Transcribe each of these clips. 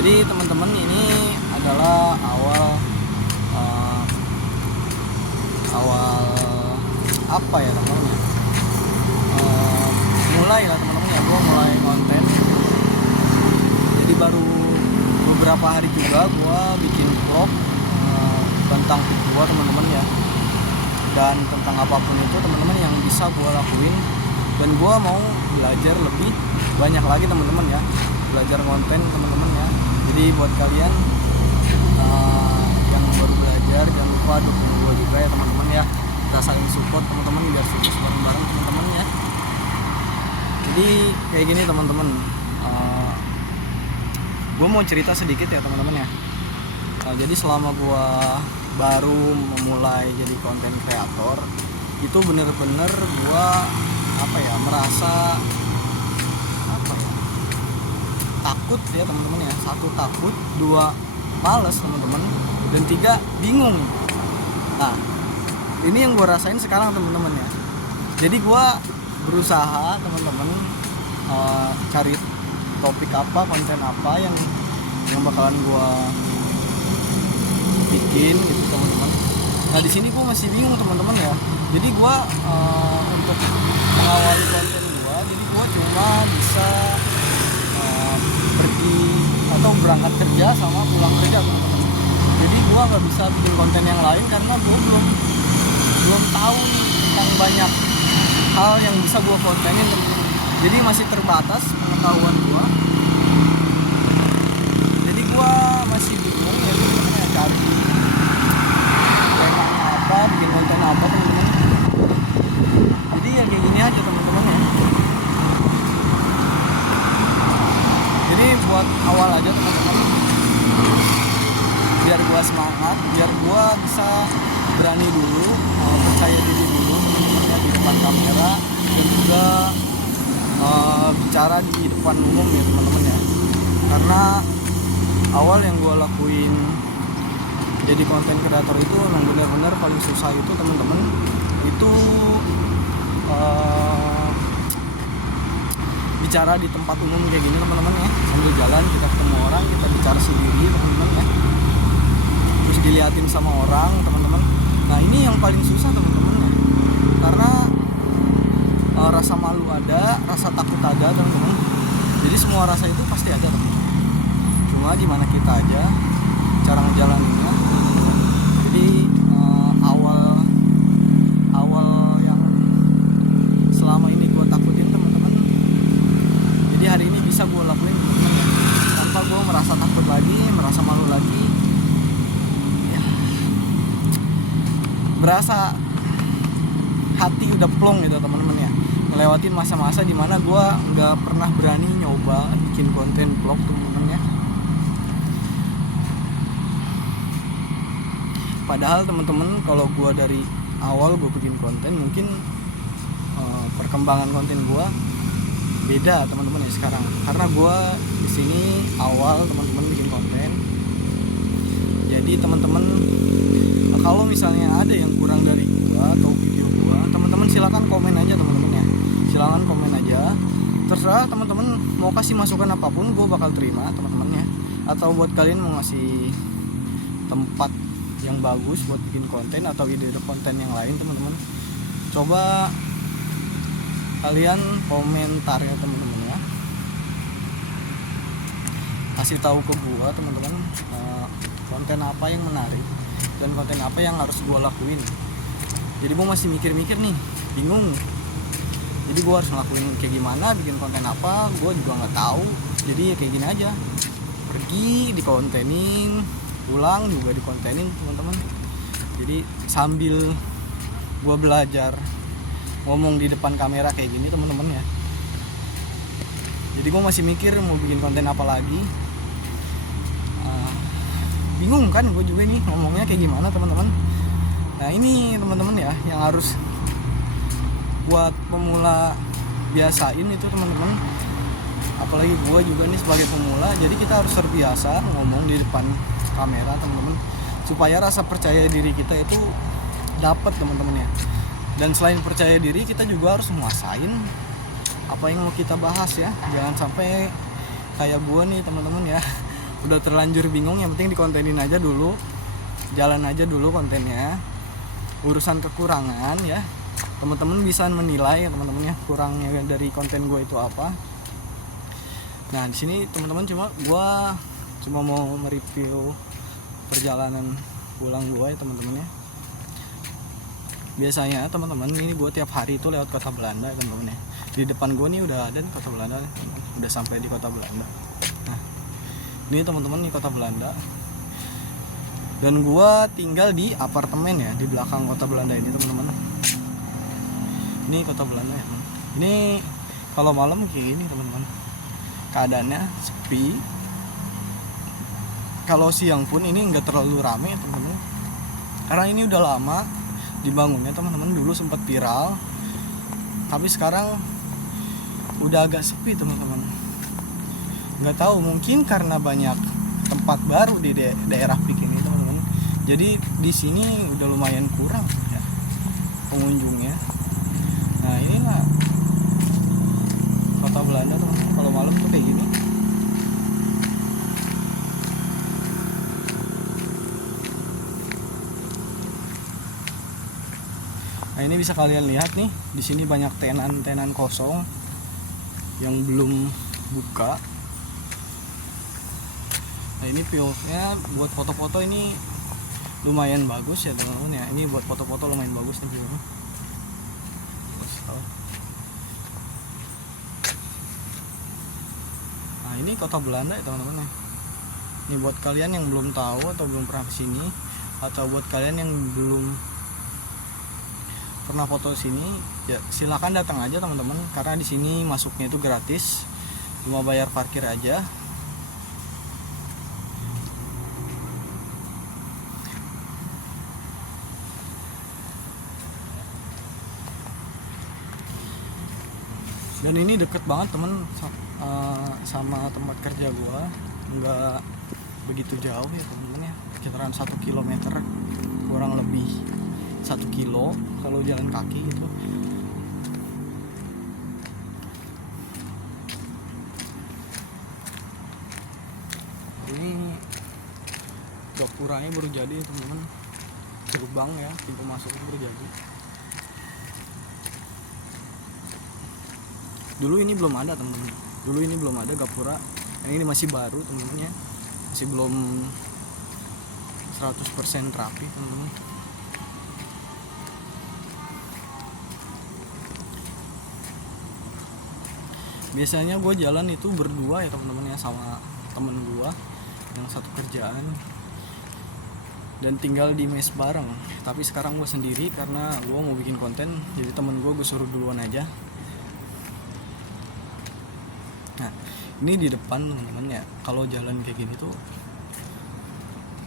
Jadi teman-teman, ini adalah uh, awal apa ya teman-teman ya, mulai lah teman-teman ya, gue mulai konten. Jadi baru beberapa hari juga gue bikin vlog tentang hidup gue teman-teman ya, dan tentang apapun itu teman-teman yang bisa gue lakuin. Dan gue mau belajar lebih banyak lagi teman-teman ya, belajar konten teman-teman ya. Jadi buat kalian yang baru belajar, jangan lupa dukung gue juga ya teman-teman ya. Kita saling support teman-teman biar sukses bareng-bareng teman-teman ya. Jadi kayak gini teman-teman, gue mau cerita sedikit ya teman-teman ya. Jadi selama gue baru memulai jadi konten kreator, itu bener-bener gue merasa takut ya teman-teman ya. Satu, takut; dua, males teman-teman; dan tiga, bingung. Nah, ini yang gue rasain sekarang teman-teman ya. Jadi gue berusaha teman-teman cari topik apa, konten apa yang bakalan gue bikin gitu teman-teman. Nah, di sini gue masih bingung teman-teman ya. Jadi gue untuk mengawali konten gue, jadi gue cuma bisa pergi atau berangkat kerja sama pulang kerja teman-teman. Jadi gue nggak bisa bikin konten yang lain karena gue belum tahu tentang banyak hal yang bisa gue kontenin. Jadi masih terbatas pengetahuan gue. Jadi gue masih bingung ya teman-teman ya, cari tema apa, bikin konten apa teman-teman. Jadi ya kayak gini aja teman-teman ya. Jadi buat awal aja teman-teman, biar gua semangat, biar gua bisa berani dulu, percaya diri dulu teman-teman ya, di depan kamera, dan juga bicara di depan umum ya teman-teman ya. Karena awal yang gua lakuin jadi konten kreator itu yang benar-benar paling susah itu teman-teman, itu bicara di tempat umum kayak gini teman-teman ya. Sambil jalan kita ketemu orang, kita bicara sendiri teman-teman ya, terus diliatin sama orang teman-teman. Nah, ini yang paling susah teman-teman ya, karena rasa malu ada, rasa takut ada teman-teman. Jadi semua rasa itu pasti ada teman-teman, cuma gimana kita aja cara ngejalaninnya. Jadi awal yang selama ini gue takutin teman-teman, jadi hari ini bisa gue lakuin teman-teman ya, tanpa gue merasa takut lagi, merasa malu lagi ya. Berasa hati udah plong gitu teman-teman ya, ngelewatin masa-masa dimana gue nggak pernah berani nyoba bikin konten vlog teman-teman ya. Padahal teman-teman, kalau gue dari awal gue bikin konten, mungkin perkembangan konten gue beda teman-teman ya sekarang. Karena gue di sini awal teman-teman bikin konten. Jadi teman-teman, kalau misalnya ada yang kurang dari gue atau video gue, teman-teman silakan komen aja teman-teman ya. Silakan komen aja. Terserah teman-teman mau kasih masukan apapun, gue bakal terima teman-teman ya. Atau buat kalian mau ngasih tempat yang bagus buat bikin konten atau ide konten yang lain teman-teman, coba kalian komentar ya teman-teman ya, kasih tahu ke gua teman-teman konten apa yang menarik dan konten apa yang harus gua lakuin. Jadi gua masih mikir-mikir nih, bingung. Jadi gua harus ngelakuin kayak gimana, bikin konten apa, gua juga nggak tahu. Jadi ya kayak gini aja, pergi dikontenin, pulang juga dikontenin teman-teman. Jadi sambil gue belajar ngomong di depan kamera kayak gini teman-teman ya. Jadi gue masih mikir mau bikin konten apa lagi. Bingung kan gue juga nih ngomongnya kayak gimana teman-teman. Nah, ini teman-teman ya yang harus buat pemula biasain itu teman-teman. Apalagi gue juga nih sebagai pemula, jadi kita harus terbiasa ngomong di depan kamera teman-teman, supaya rasa percaya diri kita itu dapat teman-teman ya. Dan selain percaya diri, kita juga harus menguasain apa yang mau kita bahas ya. Jangan sampai kayak gue nih teman-teman ya, udah terlanjur bingung, yang penting dikontenin aja dulu, jalan aja dulu kontennya. Urusan kekurangan ya teman-teman bisa menilai ya teman-teman ya, kurangnya dari konten gue itu apa. Nah di sini teman-teman gue cuma mau mereview perjalanan pulang gue ya teman-teman ya. Biasanya teman-teman ini gue tiap hari itu lewat kota Belanda ya teman-teman ya. Di depan gue nih udah ada kota Belanda, udah sampai di kota Belanda. Nah ini teman-teman nih kota Belanda, dan gue tinggal di apartemen ya di belakang kota Belanda ini teman-teman. Ini kota Belanda ya teman. Ini kalau malam kayak gini teman-teman, keadaannya sepi. Kalau siang pun ini nggak terlalu rame teman-teman, karena ini udah lama dibangunnya teman-teman. Dulu sempat viral, tapi sekarang udah agak sepi teman-teman. Nggak tahu, mungkin karena banyak tempat baru di daerah Pik ini teman-teman. Jadi di sini udah lumayan kurang ya pengunjungnya. Nah inilah kota Belanda teman-teman, kalau malam tuh kayak gini. Nah ini bisa kalian lihat nih, di sini banyak tenan-tenan kosong yang belum buka. Nah ini view-nya buat foto-foto ini lumayan bagus ya teman-teman ya. Ini buat foto-foto lumayan bagus nih view-nya. Nah ini kota Belanda ya teman-teman ya. Ini buat kalian yang belum tahu atau belum pernah kesini, atau buat kalian yang belum pernah foto sini ya silakan datang aja teman-teman, karena di sini masuknya itu gratis, cuma bayar parkir aja. Dan ini deket banget temen sama tempat kerja gua, nggak begitu jauh ya teman-teman ya, sekitaran 1 kilometer kurang lebih 1 kilo kalau jalan kaki gitu. Ini gapuranya baru jadi teman-teman, gerbang ya, pintu masuknya baru jadi. Dulu ini belum ada teman-teman, dulu ini belum ada gapura, yang ini masih baru teman-teman ya, masih belum 100% rapi teman-teman. Biasanya gue jalan itu berdua ya teman-teman ya, sama temen gue yang satu kerjaan dan tinggal di mes bareng. Tapi sekarang gue sendiri karena gue mau bikin konten, jadi temen gue suruh duluan aja. Nah ini di depan teman-teman ya, kalau jalan kayak gini tuh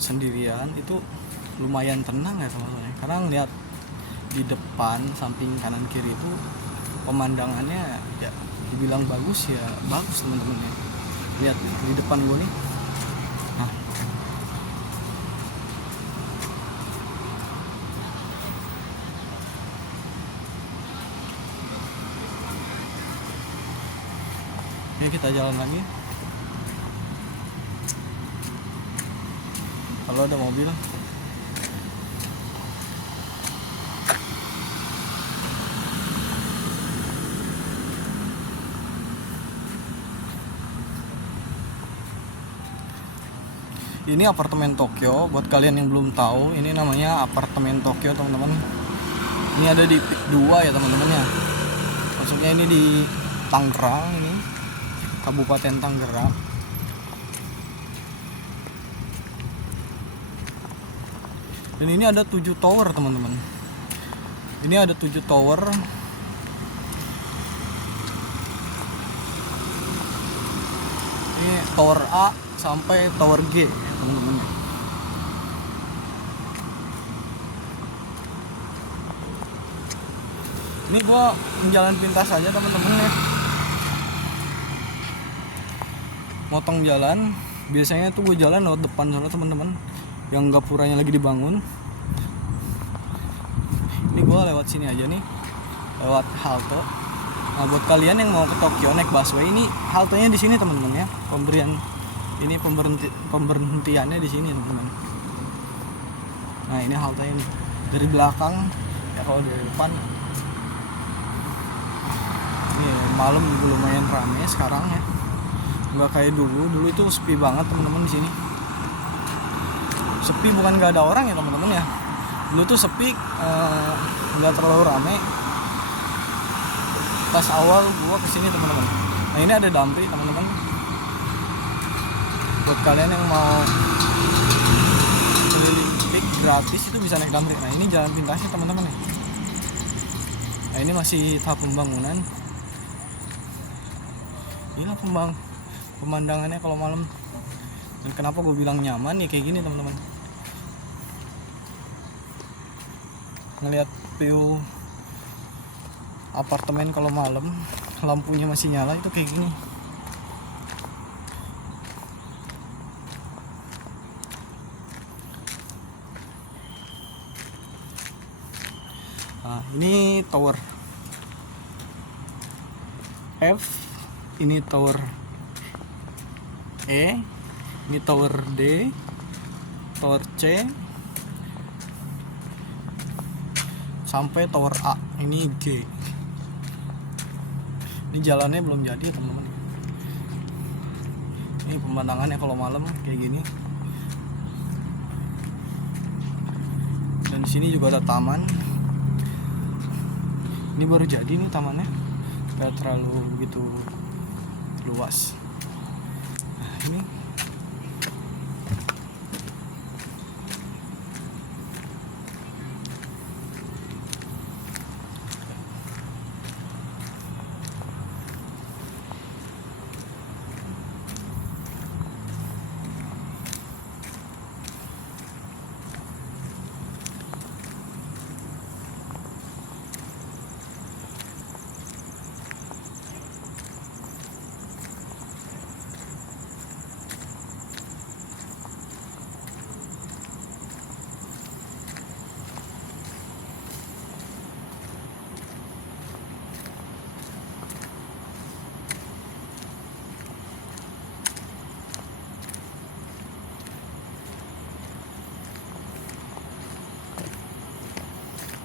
sendirian itu lumayan tenang ya teman-teman ya, karena ngeliat di depan samping kanan kiri itu pemandangannya ya dibilang bagus ya bagus teman-teman ya. Lihat di depan gue nih. Nah ya kita jalan lagi. Kalau ada mobil. Ini apartemen Tokyo, buat kalian yang belum tahu, ini namanya apartemen Tokyo teman-teman. Ini ada di Pik 2 ya teman-teman ya. Maksudnya ini di Tangerang, ini Kabupaten Tangerang. Dan ini ada 7 tower teman-teman. Ini ada 7 tower. Ini tower A sampai tower G ya teman-teman. Ini gua jalan pintas aja teman-teman ya. Motong jalan. Biasanya tuh gue jalan lewat depan sana teman-teman, yang gapuranya lagi dibangun. Ini gue lewat sini aja nih, lewat halte. Nah buat kalian yang mau ke Tokyo naik busway, ini haltenya di sini teman-teman ya. Pemberian Ini pemberhentiannya di sini teman-teman. Nah ini halte ini dari belakang ya, kalau dari depan ini malam juga lumayan rame sekarang ya, nggak kayak dulu itu sepi banget teman-teman di sini. Sepi bukan nggak ada orang ya teman-teman ya, dulu tuh sepi, nggak terlalu rame pas awal gua kesini teman-teman. Nah ini ada Damri teman-teman, buat kalian yang mau keliling Pik gratis itu bisa naik Damri. Nah ini jalan pintasnya teman-teman ya. Nah ini masih tahap pembangunan. Inilah pemandangannya kalau malam. Dan kenapa gue bilang nyaman ya kayak gini teman-teman, ngelihat view apartemen kalau malam lampunya masih nyala itu kayak gini. Nah, ini tower F, ini tower E, ini tower D, tower C, sampai tower A, ini G. Ini jalannya belum jadi ya teman-teman. Ini pemandangannya kalau malam kayak gini. Dan di sini juga ada taman. Ini baru jadi nih tamannya, nggak terlalu begitu luas. Nah ini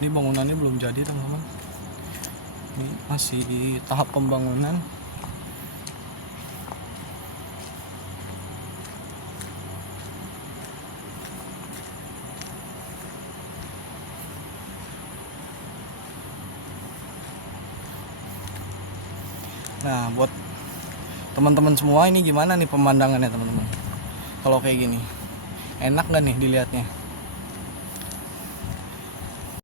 ini bangunannya belum jadi teman-teman, ini masih di tahap pembangunan. Nah buat teman-teman semua ini gimana nih pemandangannya teman-teman? Kalau kayak gini enak gak nih dilihatnya?